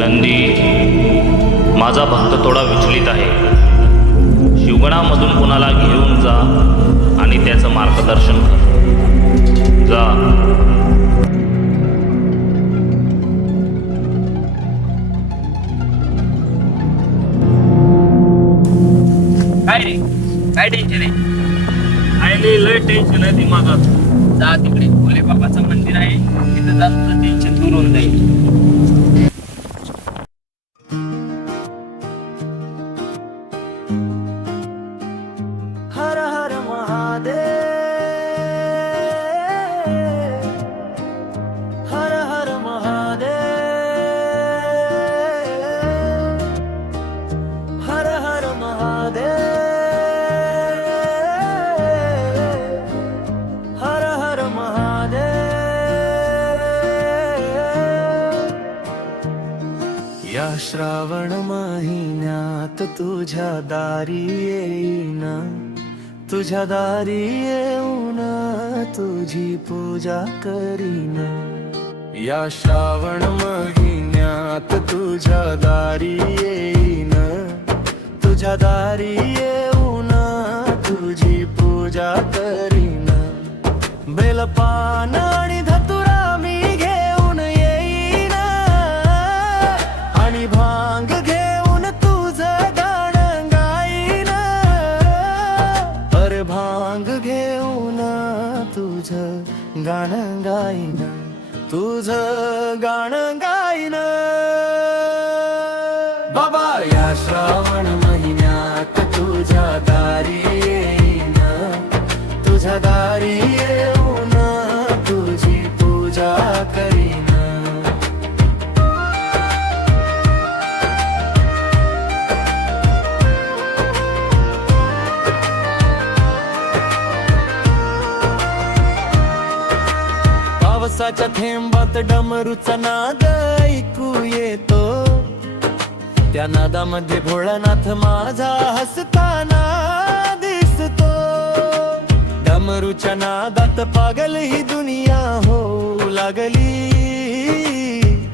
नंदी, माझा भक्त थोडा विचलित आहे. शिवगणामधून कुणाला घेऊन जा आणि त्याचं मार्गदर्शन कर. जा. काय रे, काय टेन्शन आहे? नाही, लय टेन्शन आहे दिमागात. जा तिकडे भोले बाबाचं मंदिर आहे, तिथं जा, तुझं टेन्शन दूर होऊन जाईल. हर हर महादेव, हर हर महादेव, हर हर महादेव, हर हर महादेव. या श्रावण महिन्यात तुझ्या दारी येईन, तुझ्या दारी येऊन तुझी पूजा करीन. या श्रावण महिन्यात तुझ्या दारी येईन, तुझ्या दारी येऊन तुझी पूजा करीन. बेलपान आणि धतुरा मी घेऊन येईन, आणि भांग घेऊन तुझं गाणं गाईन. अरे भांग घेऊन तुझं गाणं गाईन, तुझं गाणं गाईन. बाबा या श्रावण महिन्यात तुझ्या दारी येईन, तुझ्या दारी येऊन तुझी पूजा करीन. पावसाच्या थेंबात डमरूचा नाद ऐकू येतो, त्या नादामध्ये भोळानाथ माझा हसताना दिसतो. डमरूच्या नादात पागल ही दुनिया होऊ लागली.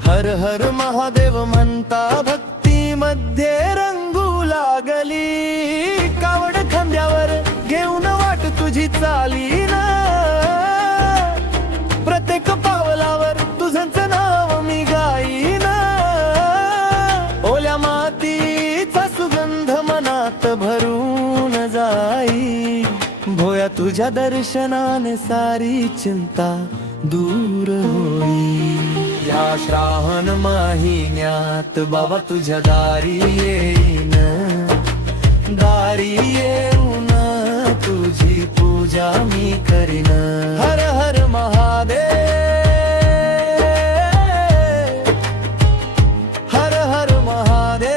हर हर महादेव म्हणता भक्ती मध्ये रंगू लागली. कावड खांद्यावर घेऊन वाट तुझी चालीन, प्रत्येक पावलावर तुझंच नाव मी गाईन. ओल्या मातीचा सुगंध मनात भरून जाई. भोया तुझ्या दर्शनाने सारी चिंता दूर होई. या श्रावण महिन्यात बाबा तुझ्या दारी येईन, दारी येऊन तुझी पूजा मी करीन. हर हर महादेव, हर हर महादेव.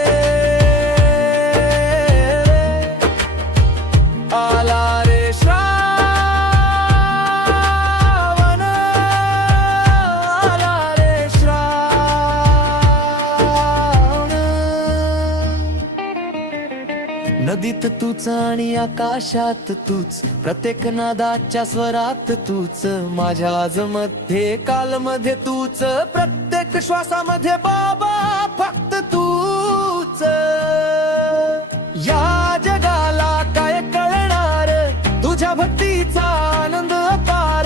आला रे श्रावण, आला रे श्रावण. नदीत तूच आणि आकाशात तूच, प्रत्येक नादाच्या स्वरात तूच. माझ्या आजमध्ये कालमध्ये तूच, प्रत्येक श्वासामध्ये बाबा फक्त तूच. या जगाला काय कळणार तुझ्या भक्तीचा आनंद अपार.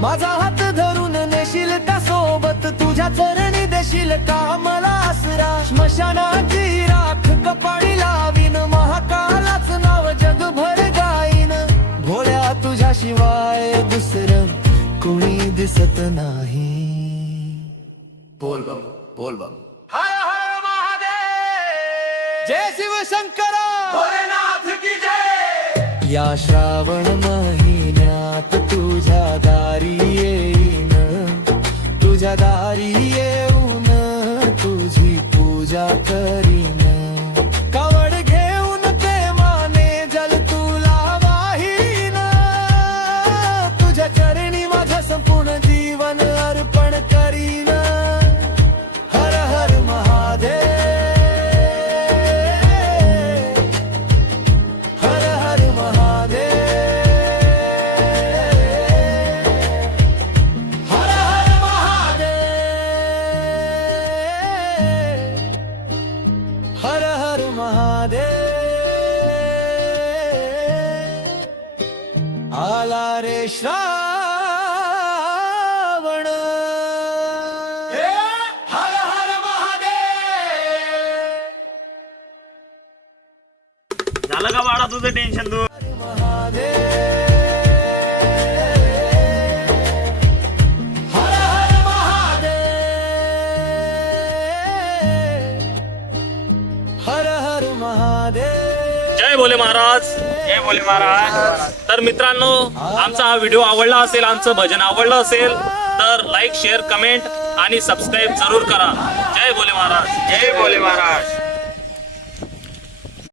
माझा हात धरून नेशील का सोबत, तुझ्या चरणी देशील का मला आसरा. स्मशानाची राख कपाळी लावीन, महाकालाच नाव जगभर गाईन. भोळ्या तुझ्याशिवाय दुसरं कोणी दिसत नाही. बोल बम, बोल बम. हर हर महादेव, जय शिव शंकर, भोलेनाथ की जय. या श्रावण महिन्यात तुझ्या दारी येईन, तुझ्या दारी येऊन तुझी पूजा करीन. कावड घेऊन प्रेमाने जल तुला वाहीन, तुझ्या चरणी माझं संपूर्ण जीवन अर्पण करीन. हर हर महादेव, हर हर महादेव. श्रावण हर हर महादेव झालं का बाळा तुझं टेन्शन दूर? हर हर महादेव हर हर महादेव जय भोले महाराज. जय भोले महाराज. तर मित्रांनो, आमचा हा व्हिडिओ आवडला असेल, आमचं भजन आवडलं असेल तर लाईक, शेअर, कमेंट आणि सबस्क्राईब जरूर करा. जय भोले महाराज. जय भोले महाराज.